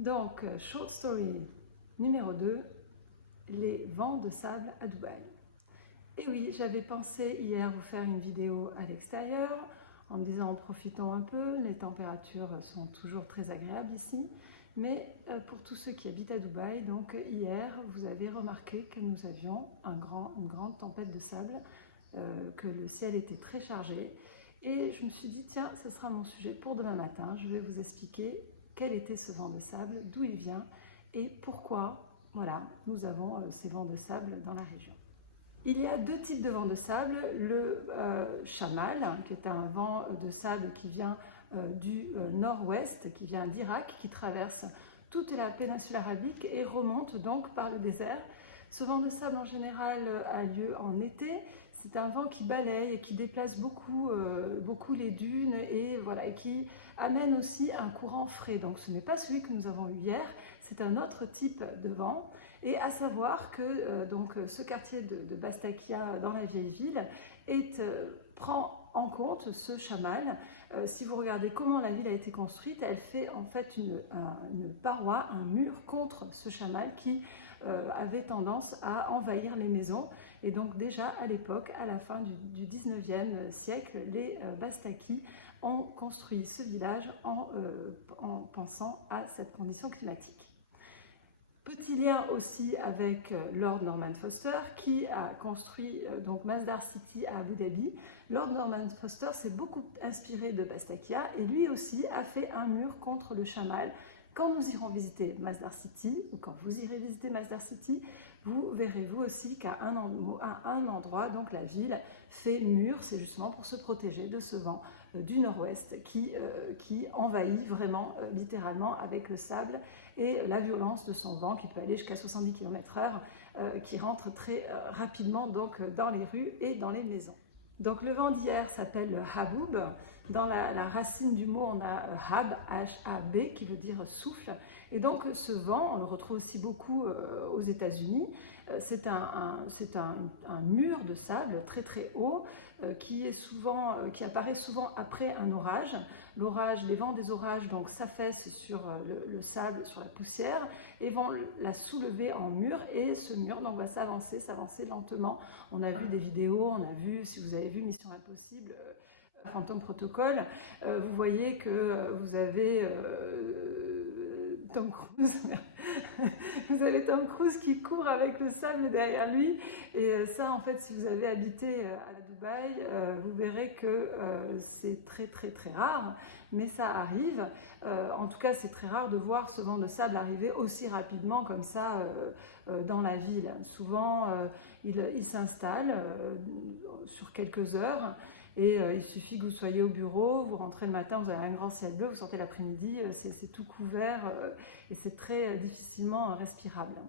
Donc, short story numéro 2, les vents de sable à Dubaï. Et oui, j'avais pensé hier vous faire une vidéo à l'extérieur, en me disant profitons un peu, les températures sont toujours très agréables ici, mais pour tous ceux qui habitent à Dubaï, donc hier, vous avez remarqué que nous avions une grande tempête de sable, que le ciel était très chargé, et je me suis dit tiens, ce sera mon sujet pour demain matin, je vais vous expliquer quel était ce vent de sable, d'où il vient et pourquoi, voilà, nous avons ces vents de sable dans la région. Il y a deux types de vents de sable, le chamal, qui est un vent de sable qui vient du nord-ouest, qui vient d'Irak, qui traverse toute la péninsule arabique et remonte donc par le désert. Ce vent de sable en général a lieu en été. C'est un vent qui balaye et qui déplace beaucoup les dunes et, voilà, et qui amène aussi un courant frais. Donc ce n'est pas celui que nous avons eu hier, c'est un autre type de vent. Et à savoir que donc, ce quartier de Bastakia dans la vieille ville prend en compte ce chamal. Si vous regardez comment la ville a été construite, elle fait en fait une paroi, un mur contre ce chamal qui avait tendance à envahir les maisons. Et donc déjà à l'époque, à la fin du 19e siècle, les Bastaki ont construit ce village en pensant à cette condition climatique. Petit lien aussi avec Lord Norman Foster qui a construit donc Masdar City à Abu Dhabi. Lord Norman Foster s'est beaucoup inspiré de Bastakia et lui aussi a fait un mur contre le chamal. Quand nous irons visiter Masdar City, ou quand vous irez visiter Masdar City, vous verrez vous aussi qu'à un endroit, donc la ville fait mur, c'est justement pour se protéger de ce vent du nord-ouest qui envahit vraiment littéralement avec le sable et la violence de son vent qui peut aller jusqu'à 70 km/h, qui rentre très rapidement donc dans les rues et dans les maisons. Donc le vent d'hier s'appelle le haboub. Dans la racine du mot, on a hab, H-A-B, qui veut dire souffle. Et donc ce vent, on le retrouve aussi beaucoup aux États-Unis. C'est un mur de sable très très haut qui apparaît souvent après un orage. L'orage, les vents des orages donc s'affaissent sur le sable, sur la poussière et vont la soulever en mur et ce mur donc va s'avancer lentement. On a vu des vidéos, on a vu, si vous avez vu Mission Impossible, Phantom Protocol, vous voyez que vous avez Tom Cruise. Vous avez Tom Cruise qui court avec le sable derrière lui et ça en fait si vous avez habité à Dubaï vous verrez que c'est très très très rare mais ça arrive, en tout cas c'est très rare de voir ce vent de sable arriver aussi rapidement comme ça dans la ville. Souvent il s'installe sur quelques heures et il suffit que vous soyez au bureau, vous rentrez le matin, vous avez un grand ciel bleu, vous sortez l'après-midi, c'est tout couvert et c'est très difficilement respirable.